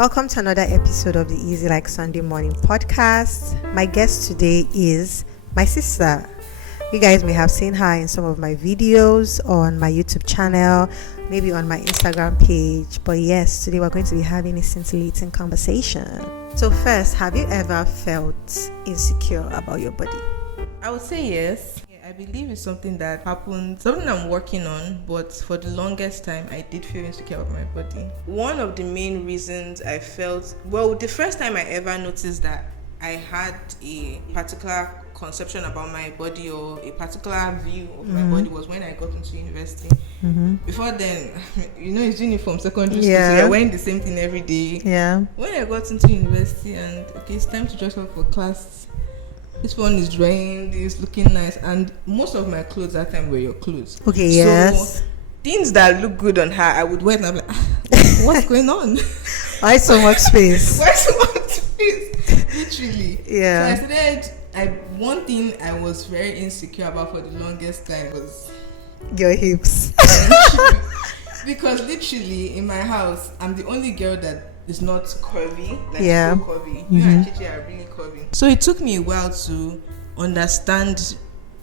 Welcome to another episode of the Ezii Like Sunday Morning podcast. My guest today is my sister. You guys may have seen her in some of my videos on my YouTube channel, maybe on my Instagram page. But yes, today we're going to be having a scintillating conversation. So first, have you ever felt insecure about your body? I would say yes. I believe it's something that happened, something I'm working on, but for the longest time, I did feel insecure about my body. One of the main reasons I felt, the first time I ever noticed that I had a particular conception about my body or a particular view of my body was when I got into university. Before then, it's uniform secondary school, so you're wearing the same thing every day. Yeah. When I got into university and it's time to dress up for class, this one is drying, this looking nice, and most of my clothes that time were your clothes. Okay, yes. So things that look good on her, I would wear and I'm like, what's going on? Why so much space? Why so much space? Literally. Yeah. So one thing I was very insecure about for the longest time was your hips. Because literally in my house, I'm the only girl that is not curvy, so curvy. You and Chichi are really curvy. So it took me a while to understand.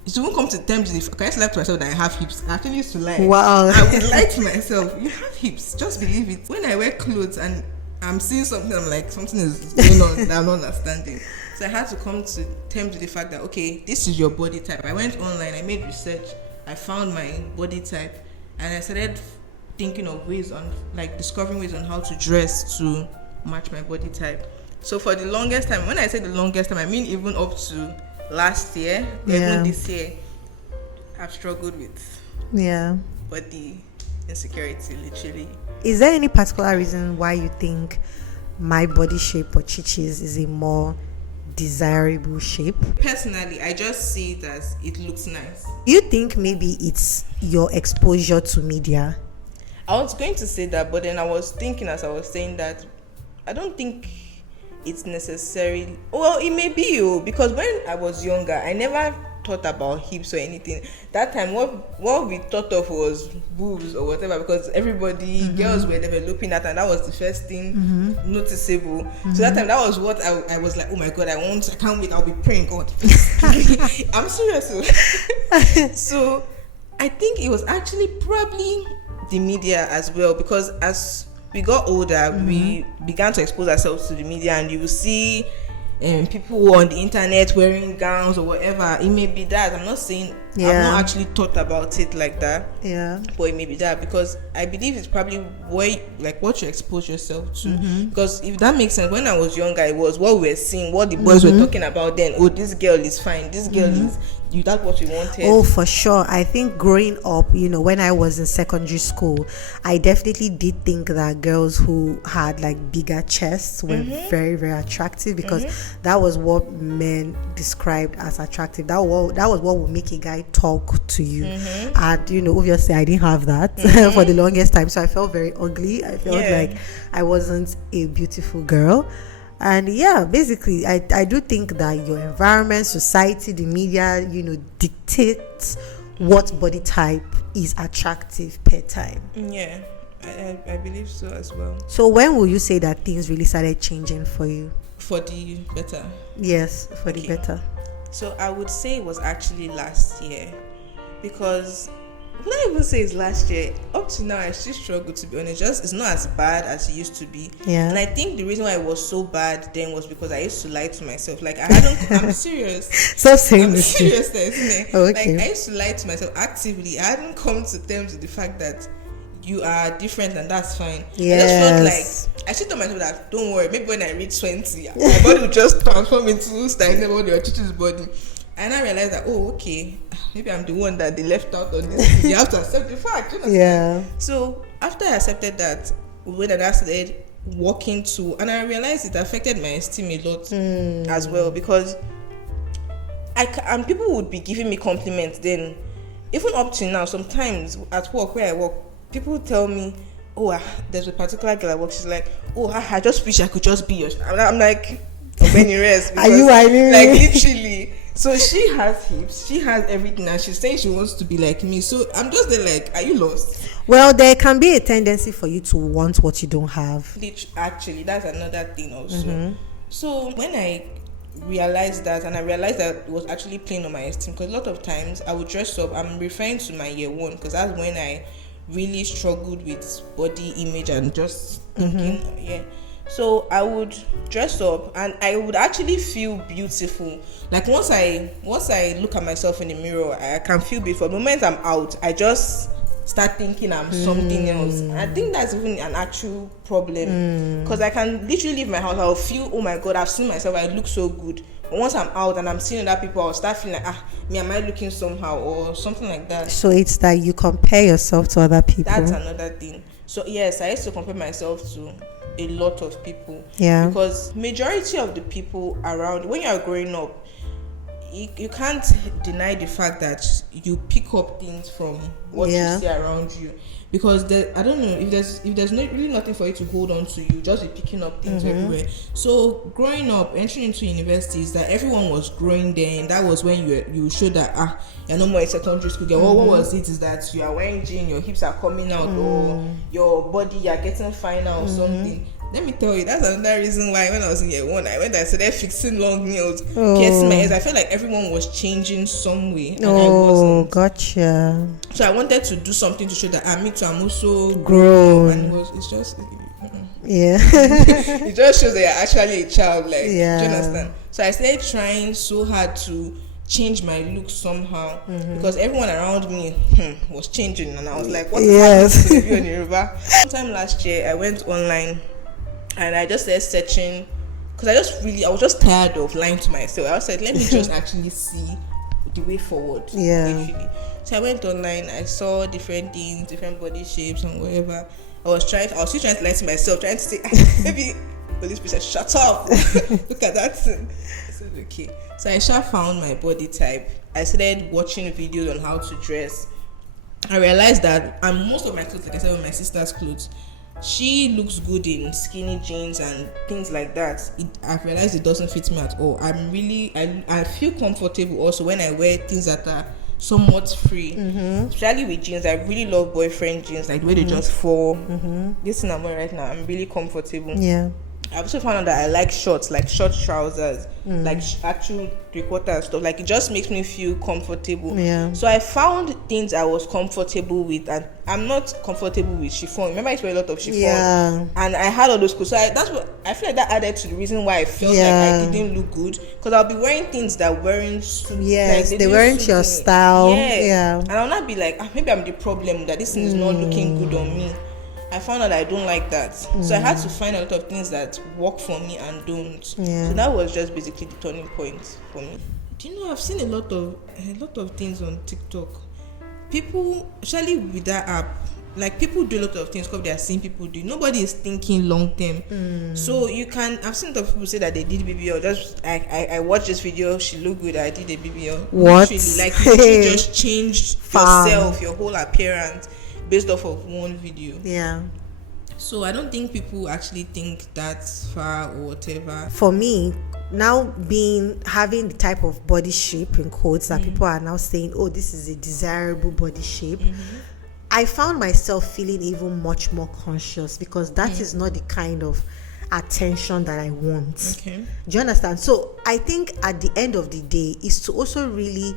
It won't come to terms with. I used to lie to myself that I have hips. I actually used to lie. Wow. I would lie to myself. You have hips. Just believe it. When I wear clothes and I'm seeing something, I'm like, something is going on that I'm not understanding. So I had to come to terms with the fact that, okay, this is your body type. I went online, I made research, I found my body type, and I started thinking of ways on, discovering ways on how to dress to match my body type. So for the longest time, when I say the longest time, I mean even up to last year, even this year, I've struggled with body insecurity, literally. Is there any particular reason why you think my body shape or Chichi's is a more desirable shape? Personally, I just see it as it looks nice. You think maybe it's your exposure to media? I was going to say that, but then I was thinking as I was saying that I don't think it's necessary. Well, it may be, because when I was younger, I never thought about hips or anything. That time, what we thought of was boobs or whatever, because everybody, girls were developing that, and that was the first thing noticeable. So that time, that was what I was like, oh my God, I can't wait, I'll be praying, God. I'm serious. So I think it was actually probably the media as well, because as we got older, we began to expose ourselves to the media, and you will see people on the internet wearing gowns or whatever. It may be that. I'm not saying I've not actually thought about it like that. Yeah. But it may be that, because I believe it's probably what you expose yourself to. Because if that makes sense, when I was younger, it was what we were seeing, what the boys were talking about then. Oh, this girl is fine. This girl is. That's what we wanted. Oh, for sure. I think growing up, when I was in secondary school, I definitely did think that girls who had bigger chests were very, very attractive, because that was what men described as attractive. That was what would make a guy talk to you. And obviously I didn't have that for the longest time, so I felt very ugly. I felt like I wasn't a beautiful girl. And basically I do think that your environment, society, the media, dictates what body type is attractive per time. I believe so as well. So when will you say that things really started changing for you? For the better? Yes, for the better. So I would say it was actually last year, because would I even say it's last year? Up to now, I still struggle, to be honest. It's not as bad as it used to be. Yeah. And I think the reason why it was so bad then was because I used to lie to myself. I'm serious. Stop saying this. I'm serious, isn't it? Okay. I used to lie to myself actively. I hadn't come to terms with the fact that you are different and that's fine. Yes. I just felt like I should tell myself that, don't worry, maybe when I reach 20, my body will just transform into Steiner body or Chichi's body. And I realized that, okay, maybe I'm the one that they left out on this. You have to accept the fact. Yeah. So after I accepted that, when I started walking to, and I realized it affected my esteem a lot as well, because and people would be giving me compliments then. Even up to now, sometimes at work where I work, people tell me, oh, there's a particular girl at work, she's like, oh, I just wish I could just be your. I'm like, Benny rest. Are you whining like me? literally? So she has hips, she has everything, and she's saying she wants to be like me. So I'm just there like, are you lost? Well, there can be a tendency for you to want what you don't have. Actually, that's another thing also. So when I realized that, and I realized that it was actually playing on my esteem, because a lot of times I would dress up. I'm referring to my year one, because that's when I really struggled with body image and just thinking, yeah. So I would dress up and I would actually feel beautiful. Like once I look at myself in the mirror, I can feel beautiful. The moment I'm out, I just start thinking I'm something else. I think that's even an actual problem, because I can literally leave my house, I'll feel, oh my god, I've seen myself, I look so good. But once I'm out and I'm seeing other people, I'll start feeling like, me, am I looking somehow or something like that. So it's that you compare yourself to other people. That's another thing. So yes, I used to compare myself to a lot of people. Yeah. Because majority of the people around, when you're growing up, you can't deny the fact that you pick up things from what you see around you. Because I don't know, if there's really nothing for you to hold on to, you just be picking up things everywhere. So growing up, entering into universities, that everyone was growing there, and that was when you showed that you're no more a secondary school girl. What was it? Is that you are wearing jeans, your hips are coming out, or your body, you're getting finer or something. Let me tell you, that's another reason why when I was in year one, I started fixing long nails, piercing my ears. I felt like everyone was changing some way, and I wasn't. Gotcha. So I wanted to do something to show that me too, I'm also grown. And it's just it just shows that you're actually a child. Like, do you understand? So I started trying so hard to change my look somehow, because everyone around me was changing, and I was like, what is happening to the view on Yoruba? Sometime last year, I went online. And I just started searching, because I was just tired of lying to myself. I said, let me just actually see the way forward. Literally. So I went online, I saw different things, different body shapes and whatever. I was still trying to lie to myself, trying to say, maybe police said, shut up. Look at that thing. I said, okay. So I found my body type. I started watching videos on how to dress. I realized that, and most of my clothes, like I said, were my sister's clothes. She looks good in skinny jeans and things like that. I've realized it doesn't fit me at all. I feel comfortable also when I wear things that are somewhat free, especially with jeans. I really love boyfriend jeans, like the way they just fall. This thing I'm wearing right now, I'm really comfortable. I've also found out that I like shorts, like short trousers, like actual 3/4 stuff. Like, it just makes me feel comfortable. So I found things I was comfortable with, and I'm not comfortable with chiffon. Remember, I used to wear a lot of chiffon, and I had all those clothes. So I feel like that added to the reason why I felt like I didn't look good, because I'll be wearing things that weren't they weren't your style. And I'll not be like, maybe I'm the problem, that this thing is not looking good on me. I found out I don't like that. So I had to find a lot of things that work for me and don't. So that was just basically the turning point for me. Do you know, I've seen a lot of things on TikTok. People, especially with that app, like, people do a lot of things because they are seeing people do. Nobody is thinking long term. So I've seen a lot of people say that they did BBL. Just I watched this video, she looked good, I did a BBL. What? Literally, like, you just changed yourself, your whole appearance, based off of one video. So I don't think people actually think that's far or whatever. For me, now having the type of body shape in quotes that people are now saying, oh, this is a desirable body shape, I found myself feeling even much more conscious, because that is not the kind of attention that I want. Do you understand? So I think at the end of the day is to also really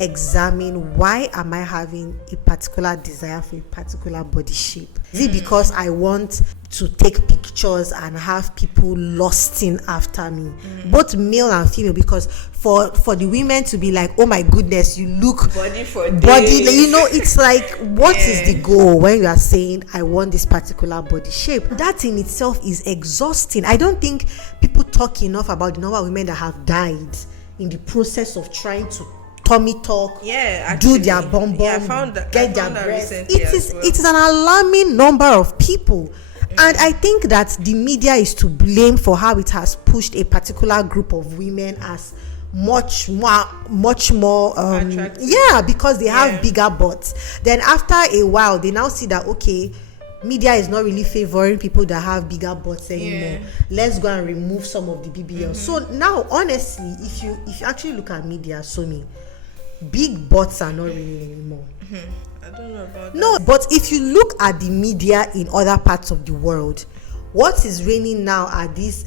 examine, why am I having a particular desire for a particular body shape? Is it because I want to take pictures and have people lusting after me, both male and female? Because for the women to be like, oh my goodness, you look body for days. It's like, what is the goal when you are saying I want this particular body shape? That in itself is exhausting. I don't think people talk enough about the number of women that have died in the process of trying to tummy talk, do their bum bum, get their breasts. It is an alarming number of people. And I think that the media is to blame for how it has pushed a particular group of women as much more attractive. because they have bigger butts. Then after a while, they now see that, okay, media is not really favoring people that have bigger butts anymore. Let's go and remove some of the BBLs. So now, honestly, if you actually look at media, so big butts are not really anymore. I don't know about no that. But if you look at the media in other parts of the world, what is reigning now are these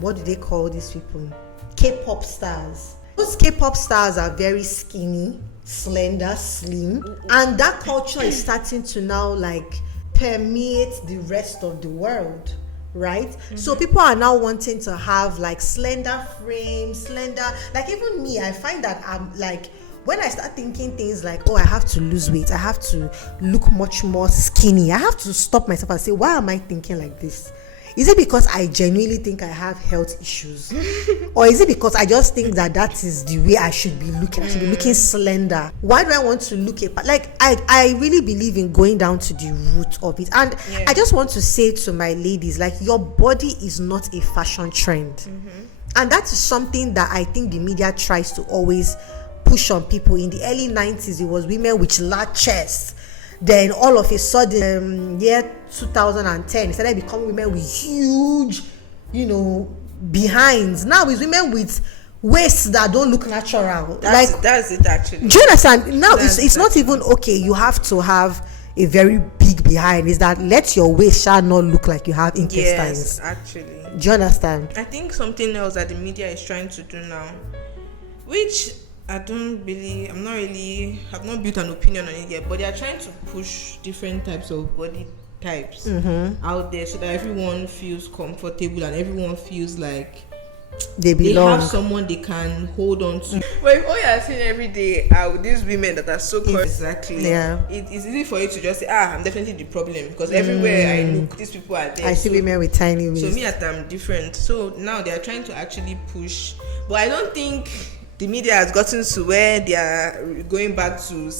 what do they call these people? K-pop stars. Those K-pop stars are very skinny, slender, slim, and that culture is starting to now like permeate the rest of the world, right? So people are now wanting to have like slender frames, like even me, I find that I'm like, when I start thinking things like, oh, I have to lose weight, I have to look much more skinny, I have to stop myself and say, why am I thinking like this? Is it because I genuinely think I have health issues? Or is it because I just think that is the way I should be looking? I should be looking slender. Why do I want to look like I really believe in going down to the root of it. And I just want to say to my ladies, like, your body is not a fashion trend. And that is something that I think the media tries to always push on people. In the early 90s, it was women with large chests. Then all of a sudden, year 2010, it started becoming women with huge, behinds. Now it's women with waists that don't look natural. That's it actually. Do you understand? Now it's not even okay. You have to have a very big behind. Is that let your waist shall not look like you have intestines. Yes, actually. Do you understand? I think something else that the media is trying to do now, which I've not built an opinion on it yet, but they are trying to push different types of body types out there so that everyone feels comfortable and everyone feels like they belong. They have someone they can hold on to. But if all you are seeing every day are with these women that are so close, exactly, it's easy for you to just say, I'm definitely the problem, because everywhere I look, these people are there. I see women with tiny waists. So me, I'm different. So now they are trying to actually push, but I don't think the media has gotten to where they are going back to